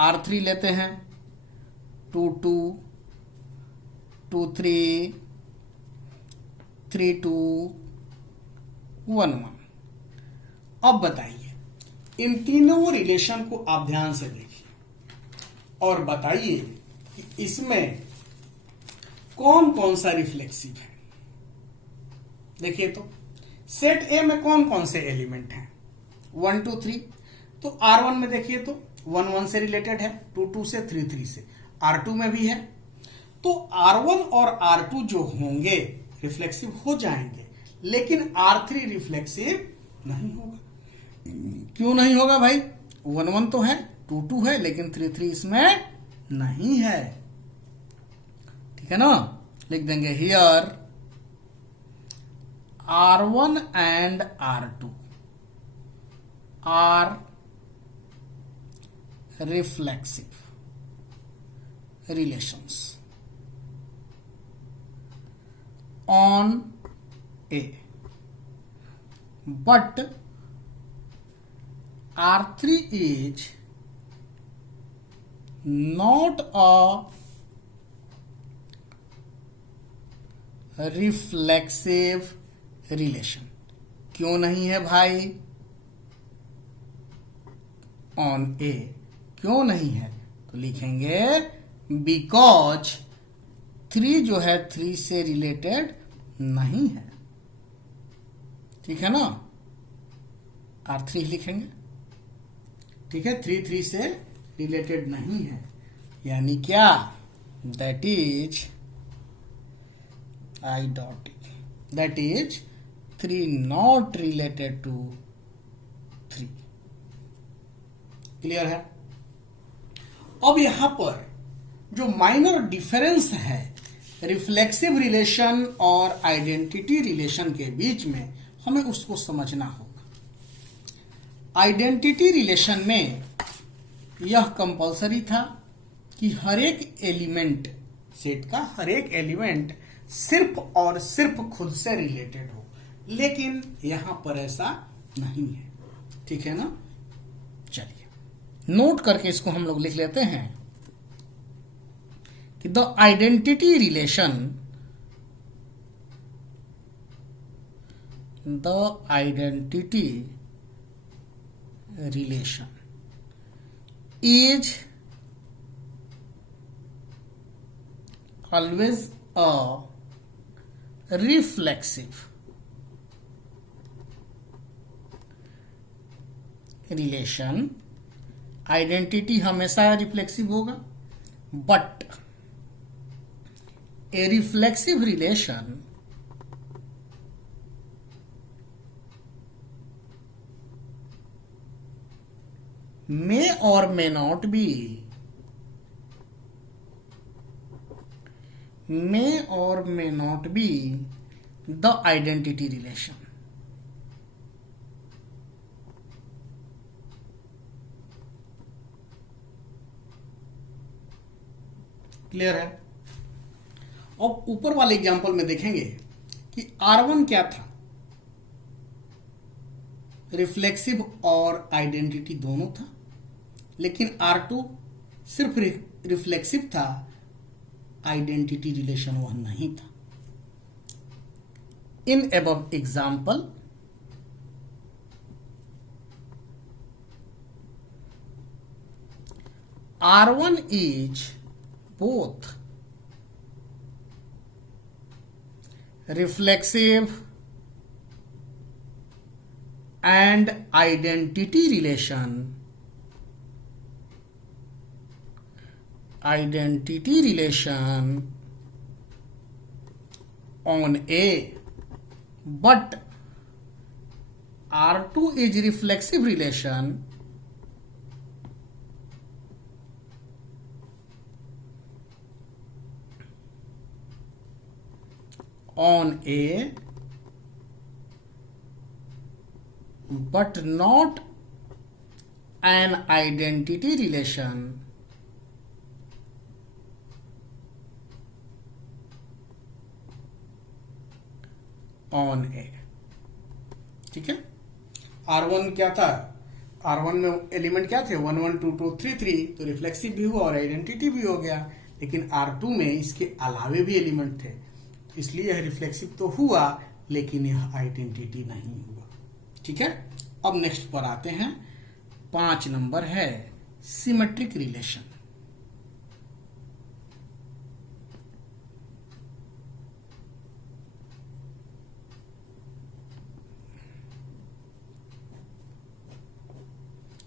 R3 लेते हैं, 2 2, 2 3, 3 2, 1 1। अब बताइए, इन तीनों रिलेशन को आप ध्यान से देखिए और बताइए कि इसमें कौन कौन सा रिफ्लेक्सिव है। देखिए तो सेट ए में कौन कौन से एलिमेंट हैं, 1 2 3। तो R1 में देखिए तो 1 1 से रिलेटेड है, 2 2 से, 3 3 से। R2 में भी है। तो R1 और R2 जो होंगे रिफ्लेक्सिव हो जाएंगे, लेकिन R3 रिफ्लेक्सिव नहीं होगा। क्यों नहीं होगा भाई? 1 1 तो है, 2 2 है, लेकिन 3 3 इसमें नहीं है। ठीक है ना? लिख देंगे here R1 and R2 are reflexive relations on A, but R3 is not a reflexive relation। क्यों नहीं है भाई? on A क्यों नहीं है? तो लिखेंगे बिकॉज 3 जो है 3 से रिलेटेड नहीं है। ठीक है ना? R3 लिखेंगे। ठीक है, 3 3 से रिलेटेड नहीं है, यानी क्या? That is I dot E, that is 3 not related to 3। Clear है? अब यहां पर जो माइनर डिफरेंस है रिफ्लेक्सिव रिलेशन और आइडेंटिटी रिलेशन के बीच में, हमें उसको समझना होगा। आइडेंटिटी रिलेशन में यह कंपलसरी था कि हर एक एलिमेंट, सेट का हर एक एलिमेंट सिर्फ और सिर्फ खुद से रिलेटेड हो, लेकिन यहां पर ऐसा नहीं है। ठीक है ना? चलिए नोट करके इसको हम लोग लिख लेते हैं कि the identity relation, the identity relation is always a reflexive relation. Identity हमेशा रिफ्लेक्सिव होगा, but a reflexive relation may or may not be, may or may not be the identity relation। Clear है? अब ऊपर वाले example में देखेंगे कि R1 क्या था, रिफ्लेक्सिव और आइडेंटिटी दोनों था, लेकिन R2 सिर्फ रिफ्लेक्सिव था, आइडेंटिटी रिलेशन वह नहीं था। In above example R1 is both reflexive and identity relation, on A, but R2 is reflexive relation on A, but not an identity relation on A. ठीक है, R1 क्या था, R1 में element क्या थे 1 1 2 2 3 3, तो रिफ्लेक्सिव भी हुआ और आइडेंटिटी भी हो गया। लेकिन R2 में इसके अलावे भी एलिमेंट थे, इसलिए यह रिफ्लेक्सिव तो हुआ लेकिन यह आइडेंटिटी नहीं हुआ। ठीक है, अब नेक्स्ट पर आते हैं। 5 नंबर है सिमेट्रिक रिलेशन।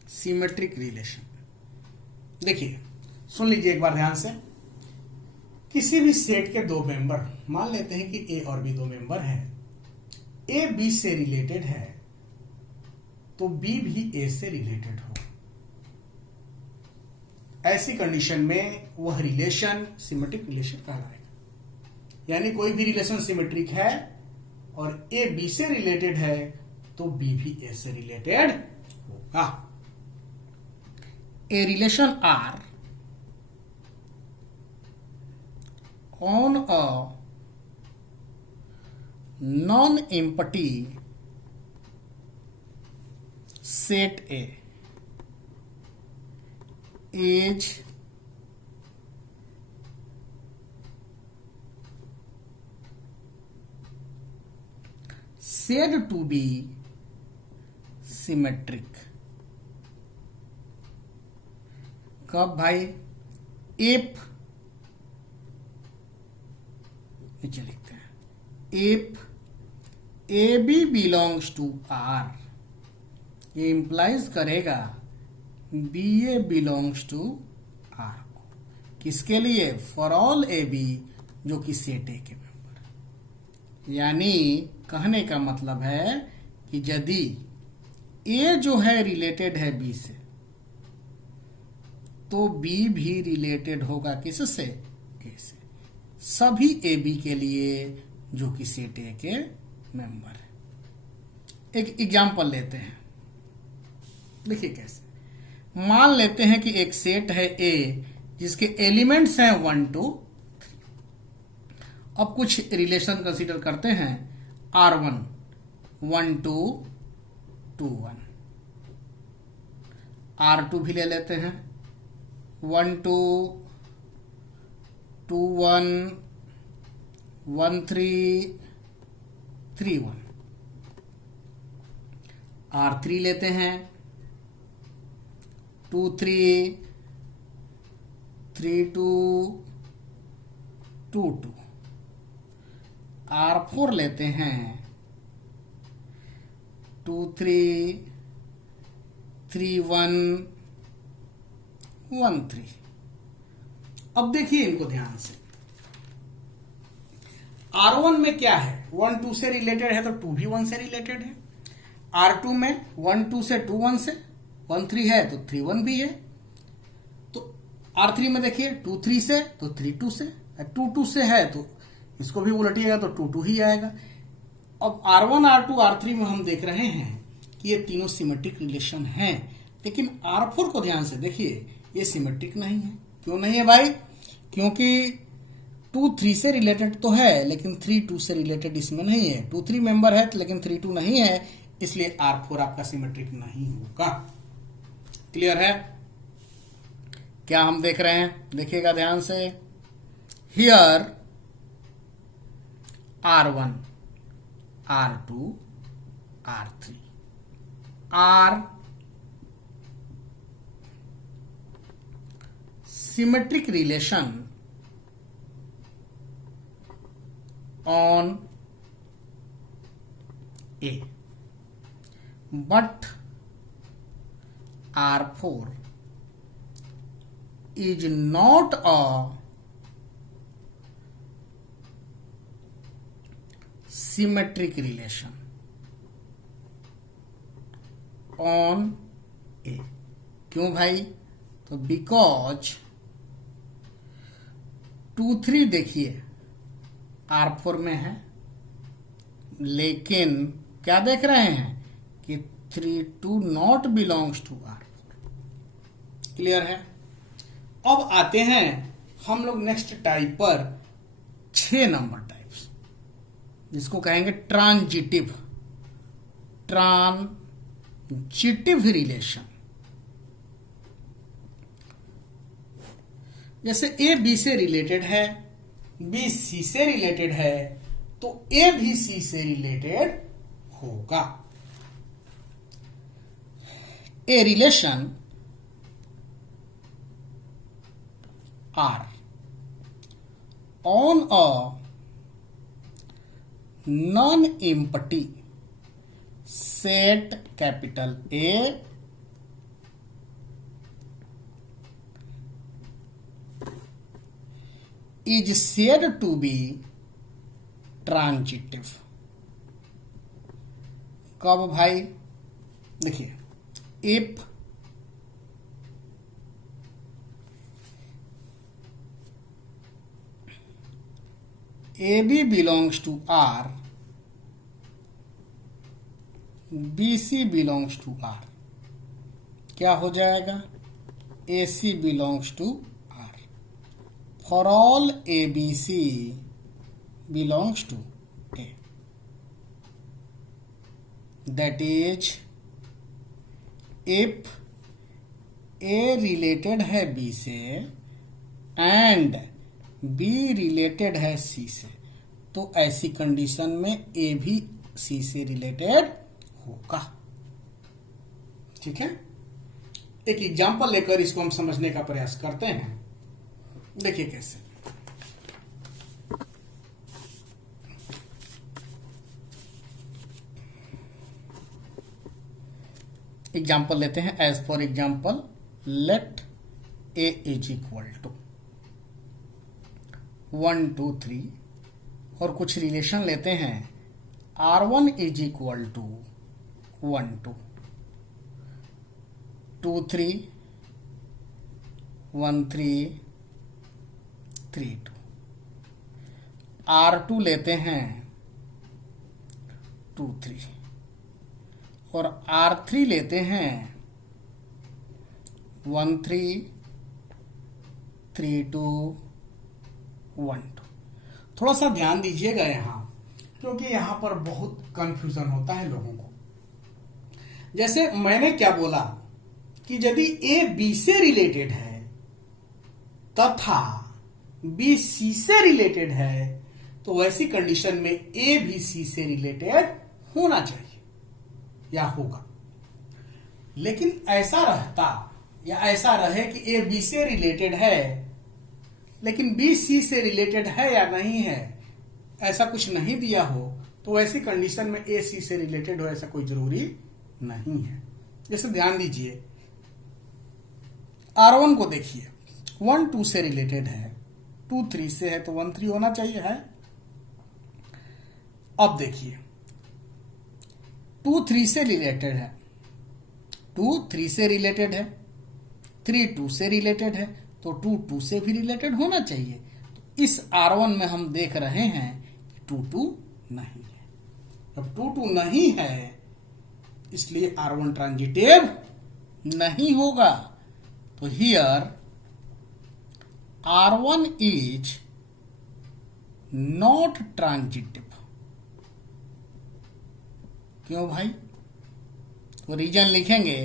सिमेट्रिक रिलेशन, देखिए सुन लीजिए एक बार ध्यान से। किसी भी सेट के दो मेंबर, मान लेते हैं कि ए और बी दो मेंबर हैं, ए बी से रिलेटेड है तो बी भी ए से रिलेटेड हो। ऐसी कंडीशन में वह रिलेशन सिमेट्रिक रिलेशन कहलाएगा। यानी कोई भी रिलेशन सिमेट्रिक है और ए बी से रिलेटेड है तो बी भी ए से रिलेटेड होगा। A relation R on a non-empty set A is said to be symmetric। कब भाई, इफ, नीचे लिखते हैं, if A B belongs to R, ये इंप्लाइज करेगा B A belongs to R को। किसके लिए, फॉर ऑल ए बी, जो कि सेट ए के मेंबर। यानी कहने का मतलब है कि यदि ए जो है रिलेटेड है बी से, तो बी भी रिलेटेड होगा किससे, ए से। सभी ए बी के लिए जो कि सेट ए के मेंबर है। एक एग्जांपल लेते हैं, देखिए कैसे। मान लेते हैं कि एक सेट है ए जिसके एलिमेंट्स हैं 1 2 3। अब कुछ रिलेशन कंसीडर करते हैं। R1 1 2 2 1, R2 भी ले लेते हैं 1 2 2 1 1 3 3 1, R3 लेते हैं 2 3 3 2 2 2, R4 लेते हैं 2 3 3 1 1 3। अब देखिए इनको ध्यान से। R1 में क्या है, 1 2 से रिलेटेड है तो 2 भी 1 से रिलेटेड है। R2 में 1 2 से 2 1 से, 1 3 है तो 3 1 भी है। तो R3 में देखिए 2 3 से तो 3 2 से, 2 2 से है तो इसको भी उलटिएगा तो 2 2 ही आएगा। अब R1 R2 R3 में हम देख रहे हैं कि ये तीनों सिमेट्रिक रिलेशन हैं, लेकिन R4 को ध्यान से देखिए, ये सिमेट्रिक नहीं है। क्यों नहीं है भाई, क्योंकि 2 3 से रिलेटेड तो है लेकिन 3 2 से रिलेटेड इसमें नहीं है। 2 3 मेंबर है लेकिन 3 2 नहीं है, इसलिए R4 आपका सिमेट्रिक नहीं होगा। क्लियर है, क्या हम देख रहे हैं, देखिएगा ध्यान से। Here R1 R2 R3 are symmetric relation on A, but R4 is not a symmetric relation on A। क्यों भाई, तो बिकॉज 2 3 देखिए R4 में है, लेकिन क्या देख रहे हैं कि 3 2 not belongs to R4। Clear है। अब आते हैं हम लोग नेक्स्ट टाइप पर, 6 नंबर टाइप्स। जिसको कहेंगे ट्रांजिटिव रिलेशन। जैसे ए बी से रिलेटेड है, बी सी से रिलेटेड है, तो ए भी सी से रिलेटेड होगा। A relation R on a non empty set capital A is said to be transitive। कब भाई? देखिए, if AB belongs to R, BC belongs to R, क्या हो जाएगा? AC belongs to R। For all ABC belongs to A, that is if A related है B से and B related है C से, तो ऐसी कंडीशन में A भी C से रिलेटेड होगा। ठीक है, एक एग्जांपल लेकर इसको हम समझने का प्रयास करते हैं। देखिए कैसे। एग्जाम्पल लेते हैं। As for example, let A is equal to 1 2 3 और कुछ रिलेशन लेते हैं। R1 is equal to 1 2 2 3 1 3 3 2। R2 लेते हैं 2 3 और R3 लेते हैं 1 3 3 2 1 2। थोड़ा सा ध्यान दीजिएगा यहां, क्योंकि यहां पर बहुत कंफ्यूजन होता है लोगों को। जैसे मैंने क्या बोला कि यदि ए बी से रिलेटेड है तथा बी सी से रिलेटेड है, तो वैसी कंडीशन में ए भी सी से रिलेटेड होना चाहिए या होगा। लेकिन ऐसा रहता या ऐसा रहे कि ए बी से रिलेटेड है लेकिन बी सी से रिलेटेड है या नहीं है, ऐसा कुछ नहीं दिया हो, तो ऐसी कंडीशन में ए सी से रिलेटेड हो ऐसा कोई जरूरी नहीं है। जैसे ध्यान दीजिए, R1 को देखिए, 1 2 से रिलेटेड है, 2 3 से है, तो 1 3 होना चाहिए है। अब देखिए, 2 3 से रिलेटेड है, 2 3 से रिलेटेड है, 3 2 से रिलेटेड है, तो 2 2 से भी रिलेटेड होना चाहिए। तो इस R1 में हम देख रहे हैं कि 2 2 नहीं है। अब 2 2 नहीं है, इसलिए R1 ट्रांजिटिव नहीं होगा। तो here R1 is not transitive. क्यों भाई? तो रीजन लिखेंगे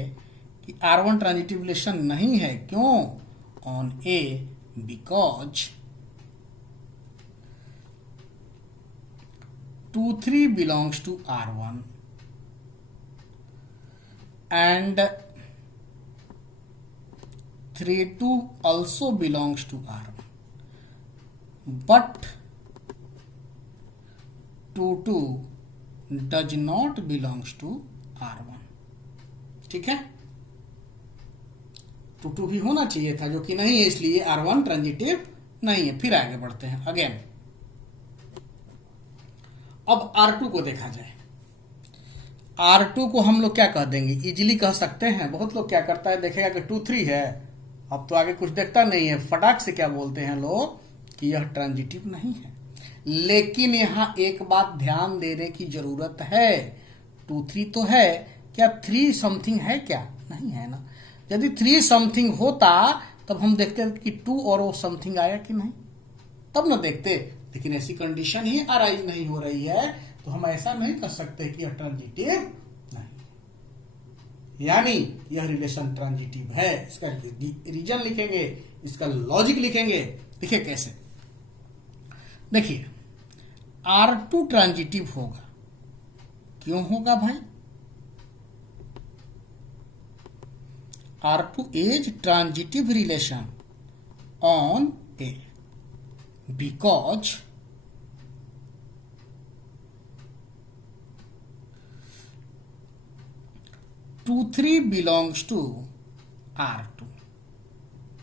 कि R1 ट्रांजिटिव रिलेशन नहीं है। क्यों? On a because 2 3 belongs to R1 and 3 2 also belongs to R1, but 2 2 does not belongs to R1। ठीक है, 2 2 भी होना चाहिए था, जो कि नहीं है, इसलिए R1 ट्रांजिटिव नहीं है। फिर आगे बढ़ते हैं अगेन। अब R2 को देखा जाए। R2 को हम लोग क्या कह देंगे? इजीली कह सकते हैं। बहुत लोग क्या करता है, देखेगा कि 2 3 है, अब तो आगे कुछ देखता नहीं है, फटाक से क्या बोलते हैं लोग कि यह ट्रांजिटिव नहीं है। लेकिन यहां एक बात ध्यान देने की जरूरत है। 2 3 तो है, क्या 3 समथिंग है? क्या नहीं है ना। यदि 3 समथिंग होता तब हम देखते कि 2 और वो समथिंग आया कि नहीं, तब ना देखते। लेकिन ऐसी कंडीशन ही अराइज नहीं हो रही है, तो हम ऐसा नहीं कर सकते कि यह ट्रांजिटिव नहीं, यानी यह रिलेशन ट्रांजिटिव है। इसका रीजन लिखेंगे, इसका लॉजिक लिखेंगे। देखिए कैसे, देखिए R2 ट्रांजिटिव होगा। क्यों होगा भाई? R2 is transitive relation on A because two three belongs to R2,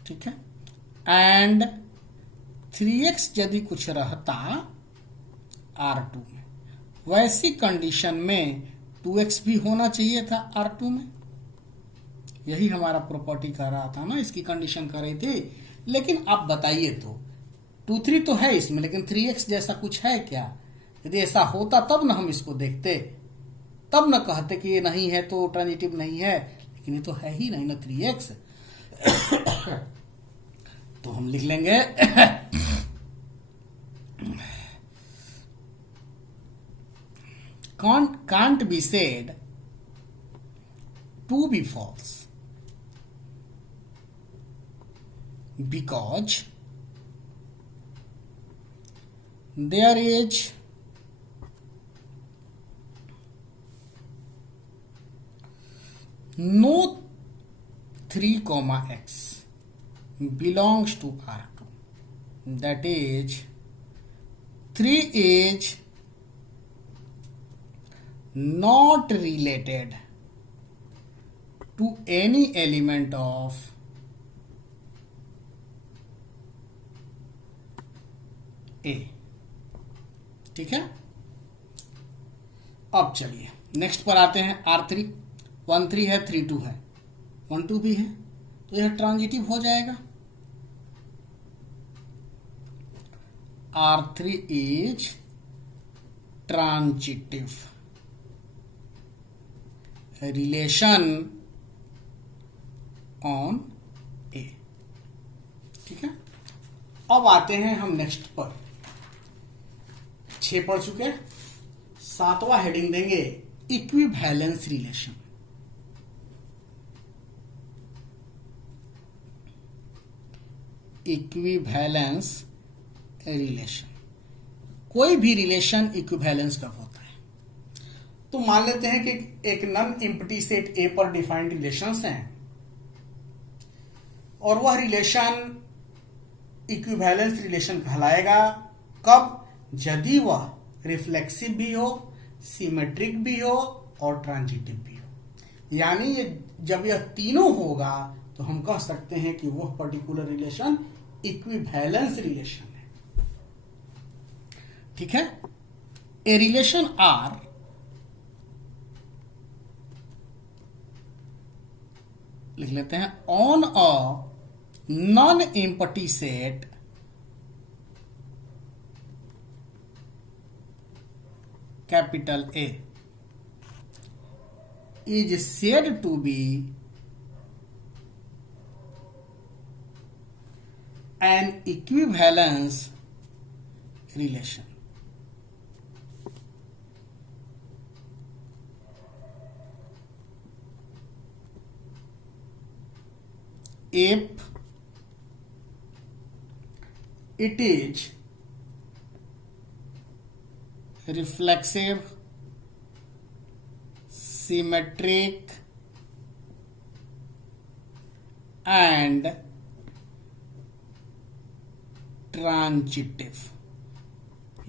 ठीक है, एंड 3x यदि कुछ रहता R2 में, वैसी कंडीशन में 2x भी होना चाहिए था R2 में। यही हमारा प्रॉपर्टी कर रहा था ना, इसकी कंडीशन कर रही थी। लेकिन आप बताइए तो 2 3 तो है इसमें, लेकिन 3x जैसा कुछ है क्या? यदि ऐसा होता तब ना हम इसको देखते, तब ना कहते कि ये नहीं है तो ट्रांजिटिव नहीं है, लेकिन ये तो है ही नहीं ना 3x। तो हम लिख लेंगे can't be said to be false because there is no 3x belongs to R2, that is 3 is not related to any element of A, ठीक है। अब चलिए नेक्स्ट पर आते हैं। R3 1 3 है, 3 2 है, 1 2 भी है, तो यह ट्रांजिटिव हो जाएगा। R3 is transitive relation on A, ठीक है। अब आते हैं हम नेक्स्ट पर। 6 पढ़ चुके, 7वां हेडिंग देंगे इक्विवेलेंस रिलेशन। इक्विवेलेंस रिलेशन, कोई भी रिलेशन इक्विवेलेंस कब होता है? तो मान लेते हैं कि एक नॉन एम्प्टी सेट ए पर डिफाइंड रिलेशंस हैं, और वह रिलेशन इक्विवेलेंस रिलेशन कहलाएगा कब? यदि वह रिफ्लेक्सिव भी हो, सिमेट्रिक भी हो और ट्रांजिटिव भी हो। यानी जब यह तीनों होगा तो हम कह सकते हैं कि वह पर्टिकुलर रिलेशन इक्विवेलेंस रिलेशन है, ठीक है। ए रिलेशन आर लिख लेते हैं on a non empty set capital A is said to be an equivalence relation. If it is reflexive, symmetric and transitive,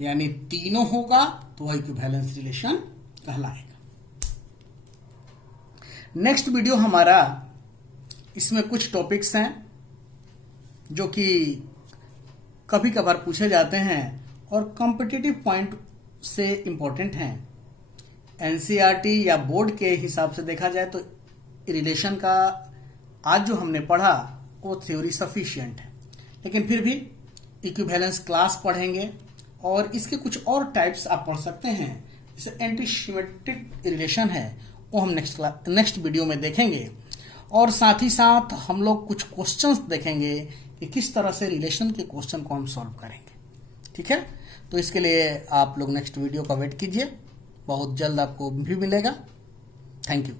यानी तीनों होगा तो वह इक्विवेलेंस रिलेशन कहलाएगा। नेक्स्ट वीडियो हमारा, इसमें कुछ टॉपिक्स हैं जो कि कभी कभार पूछे जाते हैं और कॉम्पिटिटिव पॉइंट से इंपॉर्टेंट हैं। एनसीईआरटी या बोर्ड के हिसाब से देखा जाए तो रिलेशन का आज जो हमने पढ़ा वो थ्योरी सफिशिएंट है, लेकिन फिर भी इक्विवेलेंस क्लास पढ़ेंगे और इसके कुछ और टाइप्स आप पढ़ सकते हैं। जैसे एंटी सिमेट्रिक रिलेशन है वो हम नेक्स्ट वीडियो में देखेंगे, और साथ ही साथ हम लोग कुछ क्वेश्चंस देखेंगे कि किस तरह से रिलेशन के क्वेश्चन को हम सॉल्व करेंगे, ठीक है। तो इसके लिए आप लोग नेक्स्ट वीडियो का वेट कीजिए, बहुत जल्द आपको भी मिलेगा। Thank you.